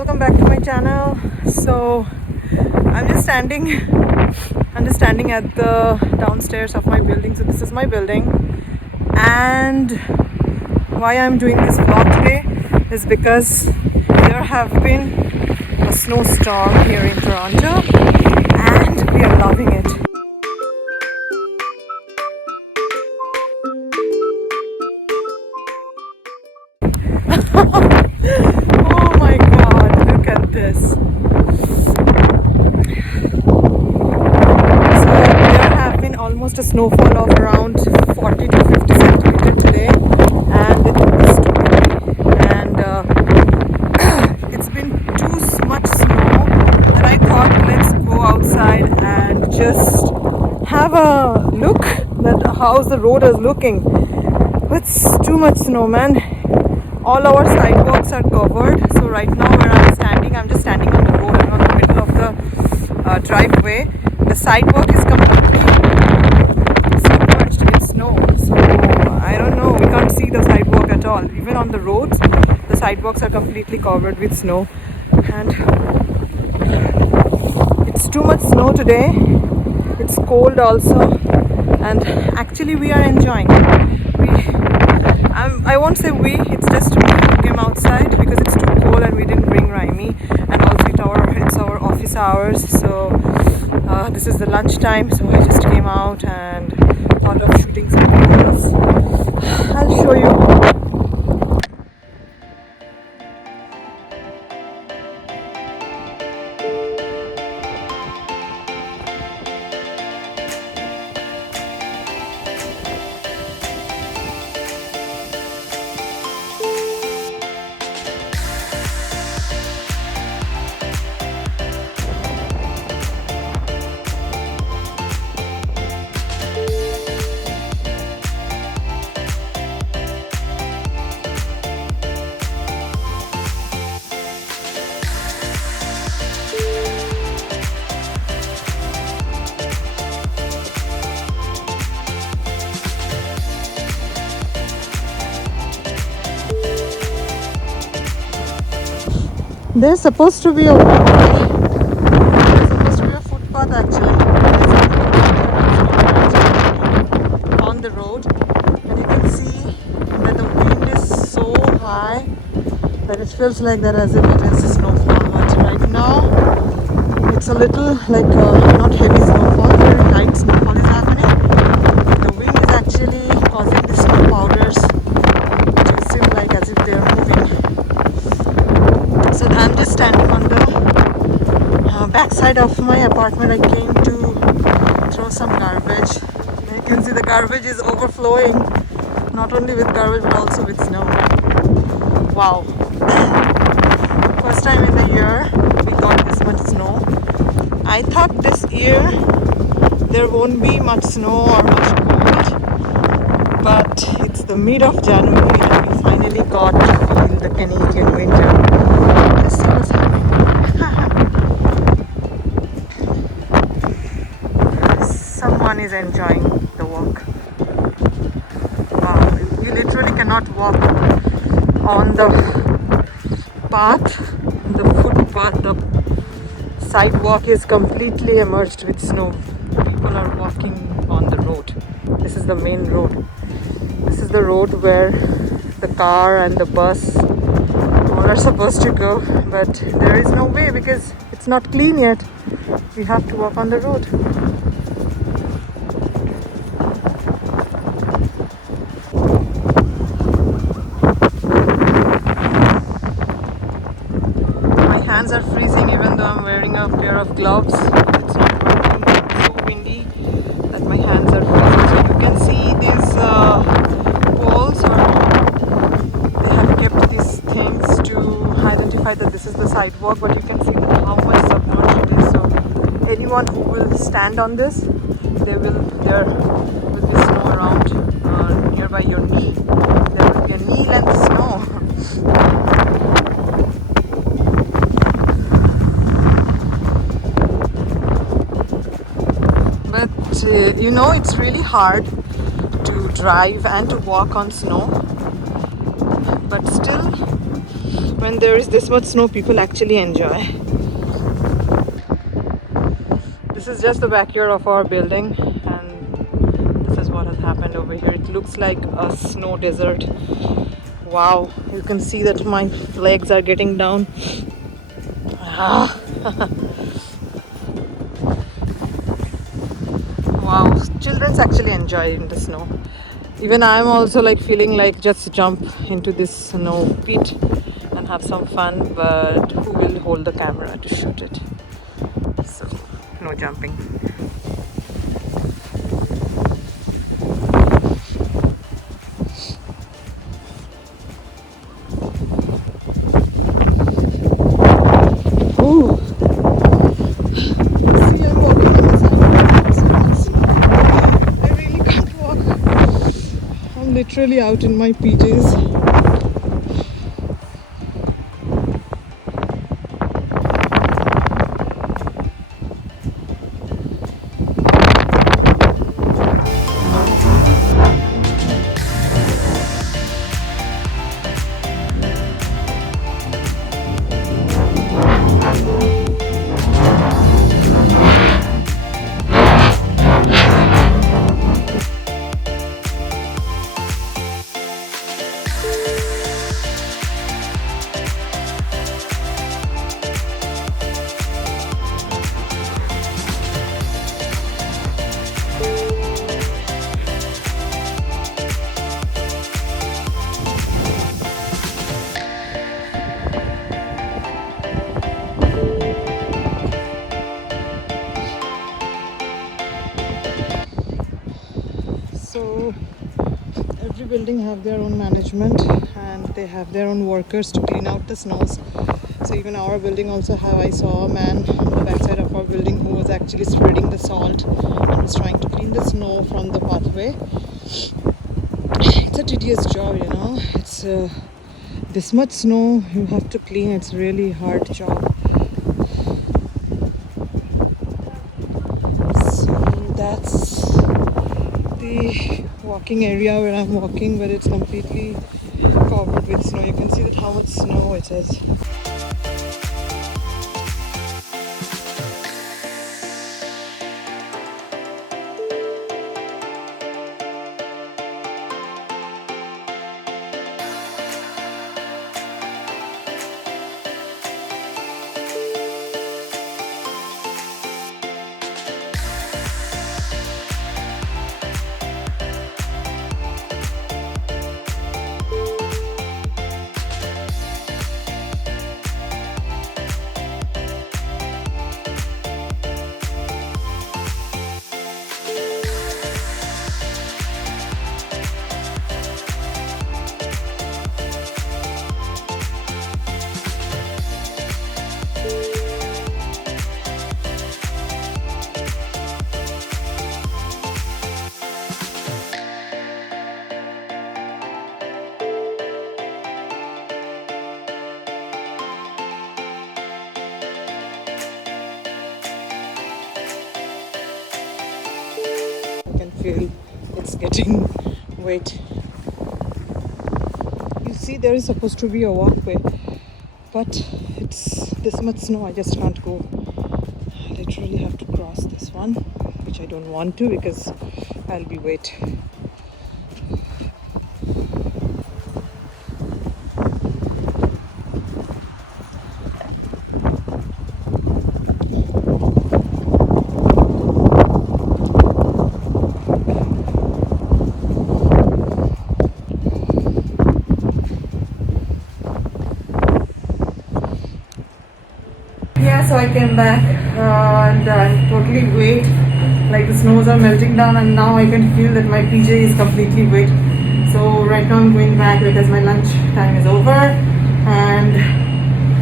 welcome back to my channel. So I'm just standing at the downstairs of my building. So this is my building, and why I'm doing this vlog today is because there have been a snowstorm here in Toronto and we are loving it. Oh my god, look at this. So there have been almost a snowfall of around 40 to 50 centimeter today, and it's too windy, and it's been too much snow that I thought let's go outside and just have a look at how the road is looking. It's too much snow, man. All our sidewalks are covered. So right now where I'm standing, I'm just standing on the road. I'm on the middle of the driveway. The sidewalk is completely submerged with snow. So I don't know, we can't see the sidewalk at all. Even on the roads, the sidewalks are completely covered with snow. And it's too much snow today. It's cold also. And actually we are enjoying. I won't say we, it's just me who came outside because it's too cold and we didn't bring Raimi, and also it's our office hours, so this is the lunch time, so I just came out and thought of shooting some videos. I'll show you. There's supposed to be a footpath actually on the road, and you can see that the wind is so high that it feels like that as if it is snowfall. But right now it's a little like not heavy snowfall, very light snowfall is happening. The wind is actually causing the snow powders to seem like as if they are moving. So I'm just standing on the backside of my apartment. I came to throw some garbage. You can see the garbage is overflowing, not only with garbage but also with snow. Wow. First time in the year we got this much snow. I thought this year there won't be much snow or much cold, but it's the mid of January and we finally got to feel the Canadian winter. Let's see what's happening. Someone is enjoying the walk. Wow, you literally cannot walk on the path, the footpath. The sidewalk is completely immersed with snow. People are walking on the road. This is the main road. This is the road where the car and the bus are supposed to go, but there is no way because it's not clean yet. We have to walk on the road. My hands are freezing even though I'm wearing a pair of gloves. It's not working. It's so windy that my hands are freezing. So you can see these poles, or they have kept these things to identify that this is the sidewalk, but you can see how much submerged it is. So anyone who will stand on this, there will be snow around nearby your knee. There will be a knee length snow. But you know, it's really hard to drive and to walk on snow, but still when there is this much snow, people actually enjoy. This is just the backyard of our building, and this is what has happened over here. It looks like a snow desert. Wow, you can see that my legs are getting down. Ah. Wow, children's actually enjoy in the snow. Even I'm also like feeling like just jump into this snow pit and have some fun, but who will hold the camera to shoot it? So no jumping. Ooh. See, I'm walking on the side. I really can't walk. I'm literally out in my PJs. So every building have their own management and they have their own workers to clean out the snows. So even our building also have, I saw a man on the backside of our building who was actually spreading the salt and was trying to clean the snow from the pathway. It's a tedious job, you know. It's this much snow you have to clean. It's really hard job. So that's the walking area where I'm walking, but it's completely covered with snow. You can see that how much snow it is. I can feel it's getting wet. You see, there is supposed to be a walkway, but it's this much snow. I just can't go. I literally have to cross this one, which I don't want to because I'll be wet. Yeah, so I came back and I'm totally wet. Like the snows are melting down, and now I can feel that my PJ is completely wet. So right now I'm going back because my lunch time is over, and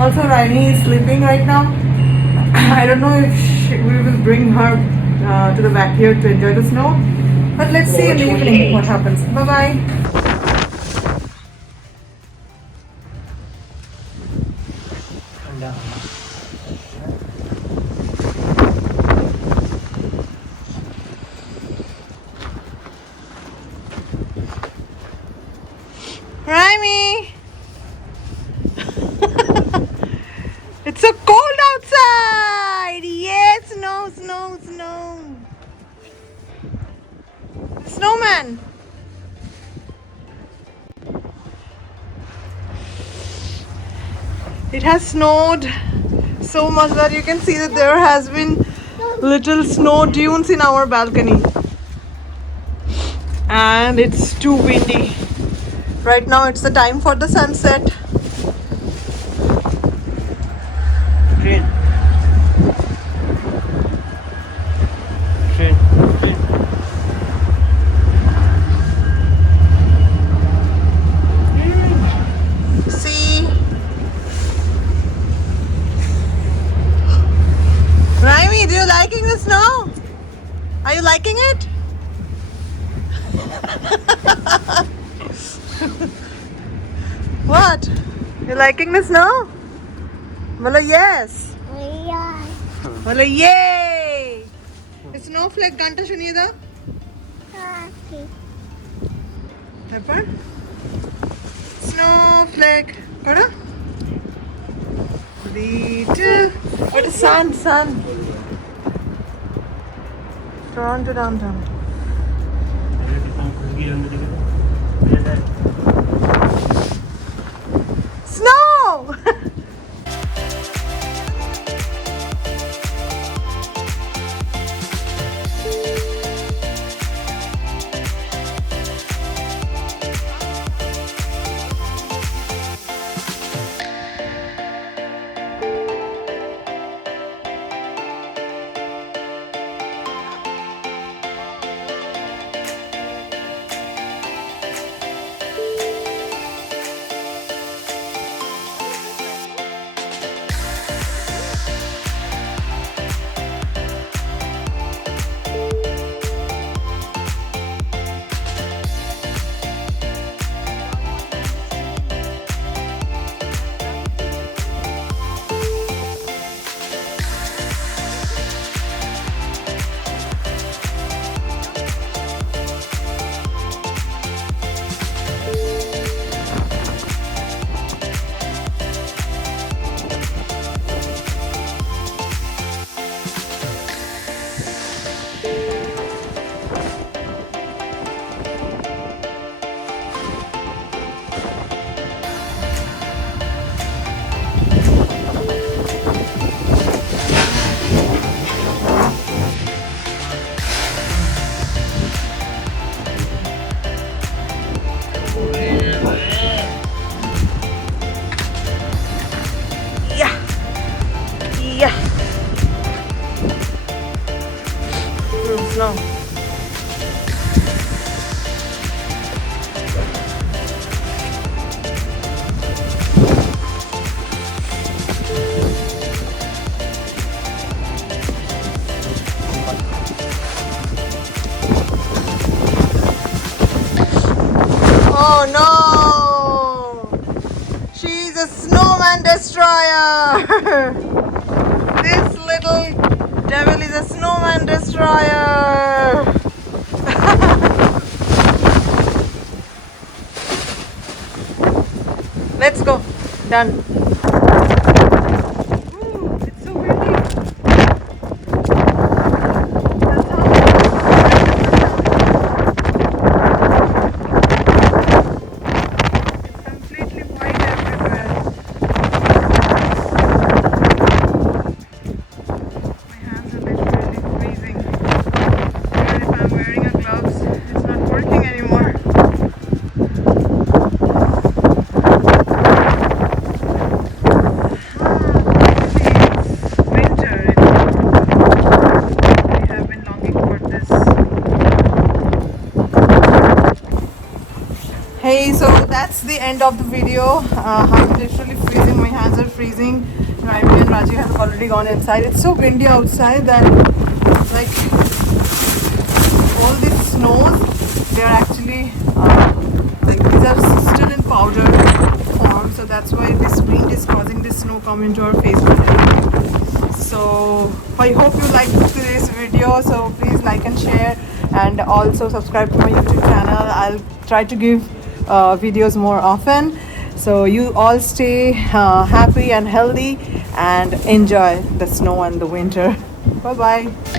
also Raini is sleeping right now. I don't know if we will bring her to the backyard to enjoy the snow, but let's see in the evening what happens. Bye bye. Raimi! so cold outside. Yes, snow, snow, snow. Snowman. It has snowed so much that you can see that there has been little snow dunes in our balcony. And it's too windy. Right now it's the time for the sunset. Train. Train. Train. See? Raimi, do you liking the snow? Are you liking it? What? You liking the snow? Well, yes. Well, yay! Snowflake ganta shunida? Pepper? Snowflake. Kora? What is sun? Sun. Toronto downtown. Snow! Snow. Oh no! She's a snowman destroyer! This little devil is a snowman destroyer! Let's go. Done. Ooh, it's so windy. That's it's completely white everywhere. My hands are literally freezing. Even if I'm wearing a gloves, it's not working anymore. Hey, so that's the end of the video. I'm literally freezing, my hands are freezing. Raimi and Rajiv have already gone inside. It's so windy outside that like all these snows, they're actually like these are still in powder form, so that's why this wind is causing this snow come into our face. So I hope you liked today's video, so please like and share and also subscribe to my YouTube channel. I'll try to give videos more often. So you all stay happy and healthy and enjoy the snow and the winter. Bye bye.